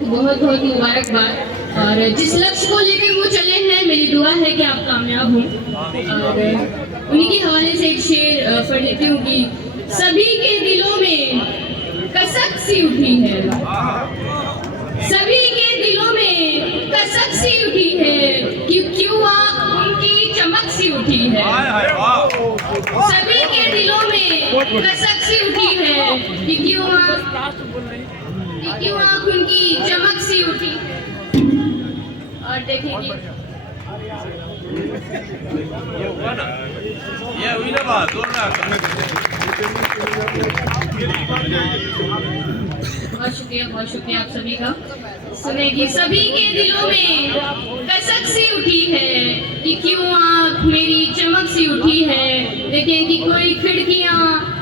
आपको बहुत बहुत मुबारकबाद। और जिस लक्ष्य को लेकर वो चले हैं, मेरी दुआ है कि आप कामयाब हों। और उन्हीं के हवाले से एक शेर पढ़ लेती हूँ कि सभी के दिलों में कसक सी उठी है, सभी के दिलों में कसक सी उठी है, क्यों आँख उनकी चमक सी उठी है। सभी के दिलों में कसक सी उठी है कि क्यों आँख उनकी चमक सी उठी। और देखेंगे ये हुई ना बात, बहुत शुक्रिया आप सभी का। सुनेगी सभी के दिलों में कसक सी उठी है कि क्यों आँख मेरी चमक सी उठी है। देखें कि कोई खिड़कियाँ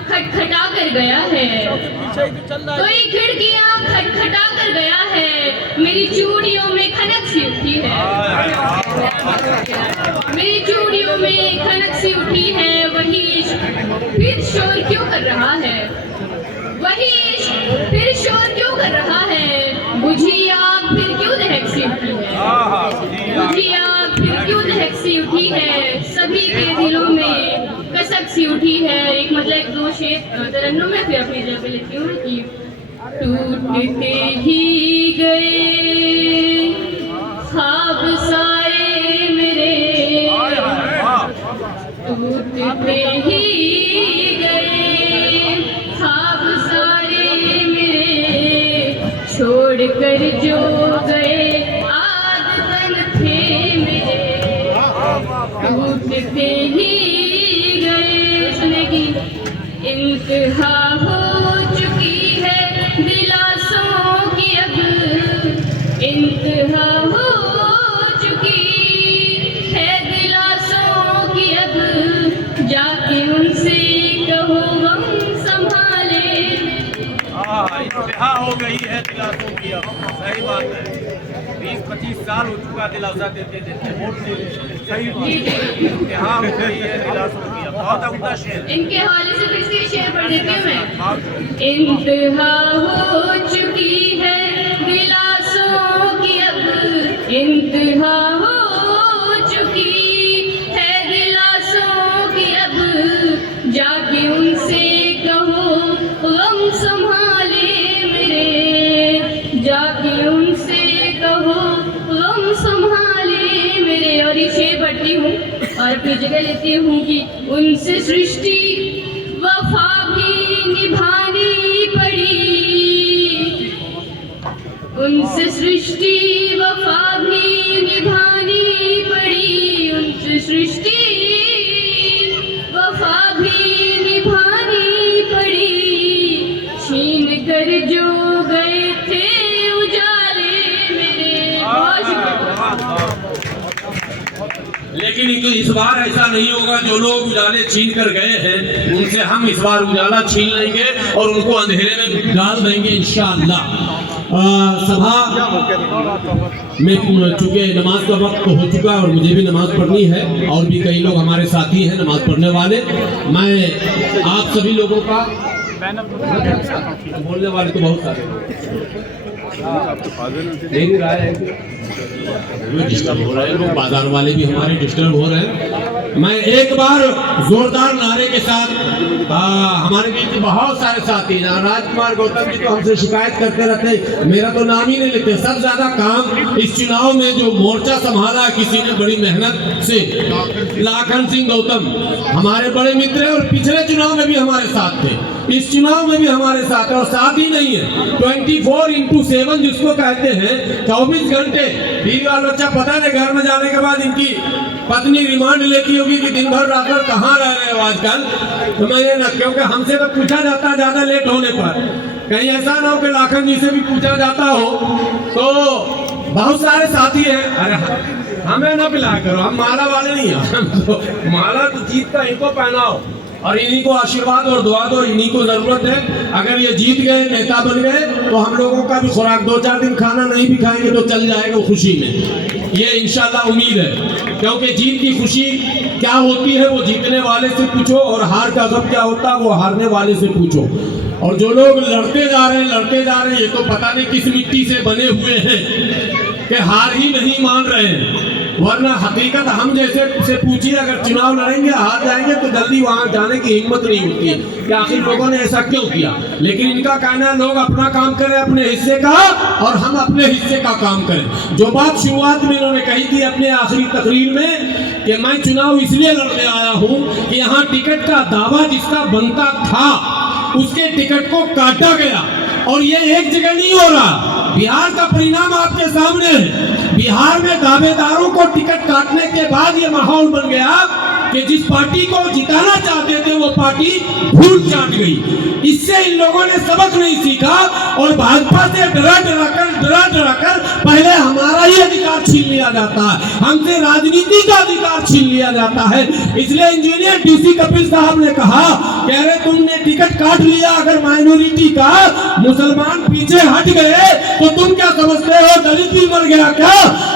खटखटा कर गया है, कोई खिड़कियाँ खटखटा कर गया है, मेरी चूड़ियों में खनक सी उठी है, मेरी चूड़ियों में खनक सी उठी है। वही इश्क फिर शोर क्यों कर रहा है, वही इश्क फिर शोर क्यों कर रहा है। बुझी आग फिर क्यों दहक सी उठी है, बुझी आग फिर क्यों दहक सी उठी है। सभी के दिलों में कसक सी उठी है। एक मतलब एक दो शेर तरन्नुम में फिर अपनी जगह पे लेती हूँ कि टूटते ही गए ख्वाब सारे मेरे, टूटते ही गए ख्वाब सारे मेरे, छोड़ कर जो गए आदतन थे मेरे, टूटते ही गए। सुनेगी इंतहा हो चुकी है दिलासों की अब, इंतहा हो चुकी है दिलासों की अब, जाके उनसे कहो गम संभाले। इंतहा हो गई है दिलासों की अब, सही बात है। 20-25 साल हो चुका दिलासा देते देते वोट देते, सही बात है। इंतहा हो गई है दिलासों की अब, बहुत अमदा शेर। इनके हवाले से फिर से शेर पढ़ देती हूँ मैं। इंतहा हो चुकी है दिलासों की अब, इंतहा हो चुकी है दिलासों की अब, जाके उनसे कहो गम संभाले मेरे, जाके उनसे कहो गम संभाले मेरे। और ये शेर पढ़ती हूँ और अपनी जगह लेती हूँ कि उनसे सृष्टि वफा भी निभानी पड़ी, उनसे सृष्टि वफा भी निभानी पड़ी, उनसे सृष्टि वफा भी निभानी पड़ी, छीन कर जो गए थे उजाले मेरे। लेकिन इस बार ऐसा नहीं होगा। जो लोग उजाले छीन कर गए हैं उनसे हम इस बार उजाला छीन लेंगे और उनको अंधेरे में डाल देंगे इंशाअल्लाह। सभा में चूंकि नमाज का वक्त हो चुका है और मुझे भी नमाज पढ़नी है और भी कई लोग हमारे साथी हैं नमाज पढ़ने वाले। मैं आप सभी लोगों का बोलने वाले तो बहुत सारे मेरी राय है डिस्टर्ब हो रहे हैं लोग, बाजार वाले भी हमारे डिस्टर्ब हो रहे हैं। मैं एक बार जोरदार नारे के साथ हमारे बीच बहुत सारे साथी हैं। राजकुमार गौतम जी तो हमसे शिकायत करते रहते, मेरा तो नाम ही नहीं लेते। सब ज्यादा काम इस चुनाव में जो मोर्चा संभाला किसी ने बड़ी मेहनत से, लाखन सिंह गौतम हमारे बड़े मित्र हैं और पिछले चुनाव में भी हमारे साथ थे, इस चुनाव में भी हमारे साथ है। और साथ ही नहीं है 24/7 जिसको कहते हैं 24 घंटे। बीवी बाल बच्चा पता नहीं घर में जाने के बाद इनकी पत्नी रिमांड लेती होगी कि दिन भर रात भर कहाँ रह रहे हो आजकल। तो मैं ये ना, क्योंकि हमसे तो पूछा जाता है ज्यादा लेट होने पर, कहीं ऐसा ना हो कि लाखन जी से भी पूछा जाता हो। तो बहुत सारे साथी हैं, अरे हमें ना पिलाया करो, हम माला वाले नहीं हैं। तो माला तो जीत का इनको पहनाओ और इन्हीं को आशीर्वाद और दुआ दो, इन्हीं को जरूरत है। अगर ये जीत गए, नेता बन गए, तो हम लोगों का भी खुराक 2-4 दिन खाना नहीं भी खाएंगे तो चल जाएगा खुशी में। ये इंशाल्लाह उम्मीद है, क्योंकि जीत की खुशी क्या होती है वो जीतने वाले से पूछो और हार का गम क्या होता है वो हारने वाले से पूछो। और जो लोग लड़ते जा रहे हैं, ये तो पता नहीं किस मिट्टी से बने हुए हैं कि हार ही नहीं मान रहे हैं। वरना हकीकत हम जैसे से पूछिए, अगर चुनाव लड़ेंगे हार जाएंगे तो जल्दी वहां जाने की हिम्मत नहीं होती है कि आखिर लोगों ने ऐसा क्यों किया। लेकिन इनका कहना है लोग अपना काम करें अपने हिस्से का और हम अपने हिस्से का काम करें। जो बात शुरुआत में इन्होंने कही थी अपने आखिरी तकरीर में कि मैं चुनाव इसलिए लड़ने आया हूं कि यहाँ टिकट का दावा जिसका बनता था उसके टिकट को काटा गया, और ये एक जगह नहीं हो रहा। बिहार का परिणाम आपके सामने है। बिहार में दावेदारों को टिकट काटने के बाद ये माहौल बन गया कि जिस पार्टी को जिताना चाहते थे वो पार्टी भूल चाट गई। इससे इन लोगों ने सबक नहीं सीखा और भाजपा से डरा डरा कर पहले हमारा ही अधिकार छीन लिया जाता है, हमसे राजनीति का अधिकार छीन लिया जाता है। इसलिए इंजीनियर डीसी कपिल साहब ने कहा, कह रहे तुमने टिकट काट लिया, अगर माइनॉरिटी का मुसलमान पीछे हट गए तो तुम क्या समझते हो दलित भी मर गया क्या?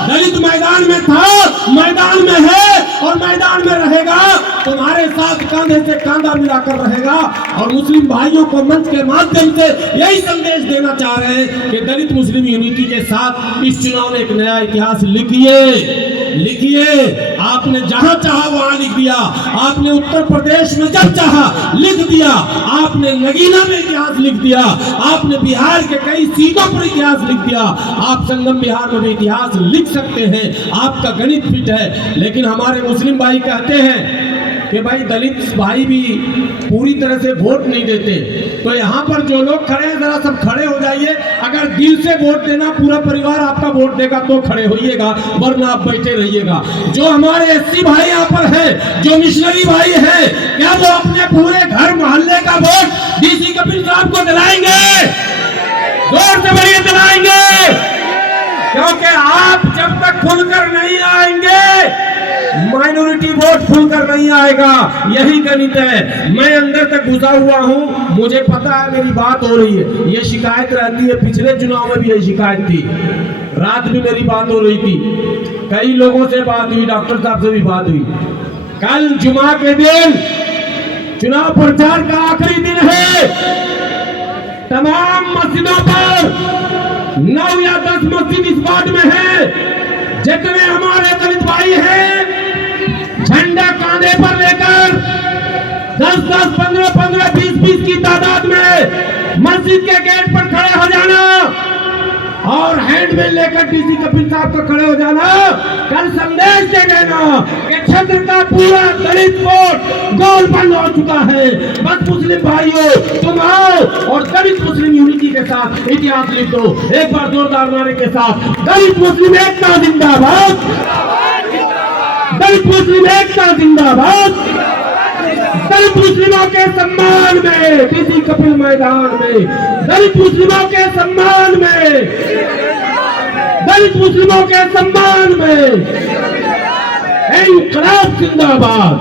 दलित मैदान में था, मैदान में है और मैदान में रहेगा, तुम्हारे साथ कंधे से कंधा मिलाकर रहेगा। और मुस्लिम भाइयों को मंच के माध्यम से यही संदेश देना चाह रहे हैं कि दलित मुस्लिम यूनिटी के साथ इस चुनाव में एक नया इतिहास लिखिए। आपने जहां चाहा वहां लिख दिया, आपने उत्तर प्रदेश में जब चाहा लिख दिया, आपने नगीना में इतिहास लिख दिया, आपने बिहार के कई सीटों पर इतिहास लिख दिया, आप संगम बिहार में भी इतिहास लिख सकते हैं, आपका गणित फिट है। लेकिन हमारे मुस्लिम भाई कहते हैं कि भाई दलित भाई भी पूरी तरह से वोट नहीं देते। तो यहाँ पर जो लोग खड़े हैं जरा सब खड़े हो जाइए। अगर दिल से वोट देना, पूरा परिवार आपका वोट देगा तो खड़े होइएगा, वरना आप बैठे रहिएगा। जो हमारे एससी भाई यहाँ पर है, जो मिशनरी भाई है, क्या वो अपने पूरे घर मोहल्ले का वोट डीसी कपिल साहब को दिलाएंगे? जोर से बढ़िया दिलाएंगे, क्योंकि आप जब तक खुलकर नहीं आएंगे माइनॉरिटी वोट खुलकर नहीं आएगा। यही गणित है। मैं अंदर तक घुसा हुआ हूं, मुझे पता है मेरी बात हो रही है। ये शिकायत रहती है, पिछले चुनाव में भी यही शिकायत थी, रात भी मेरी बात हो रही थी, कई लोगों से बात हुई, डॉक्टर साहब से भी बात हुई। कल जुमा के दिन चुनाव प्रचार का आखिरी दिन है। तमाम मस्जिदों पर 9 या 10 मस्जिद इस वार्ड में है, जितने हमारे दलित भाई हैं झंडा कांधे पर लेकर 10-10, 15-15, 20-20 की तादाद में मस्जिद के गेट पर खड़े हो जाना और हैंडबिल लेकर डीसी कपिल साहब को खड़े हो जाना। कल संदेश दे देना कि क्षेत्र का पूरा दलित वोट गोल बंद हो चुका है। बस मुस्लिम भाइयों तुम आओ और दलित मुस्लिम यूनिटी के साथ इतिहास लिख दो। एक बार जोरदार नारे के साथ, दलित मुस्लिम एकता जिंदाबाद, दलित मुस्लिम एकता जिंदाबाद। दलित मुस्लिमों के सम्मान में डीसी कपिल मैदान में, दलित मुस्लिमों के सम्मान में, दलित मुस्लिमों के सम्मान में इंकलाब जिंदाबाद।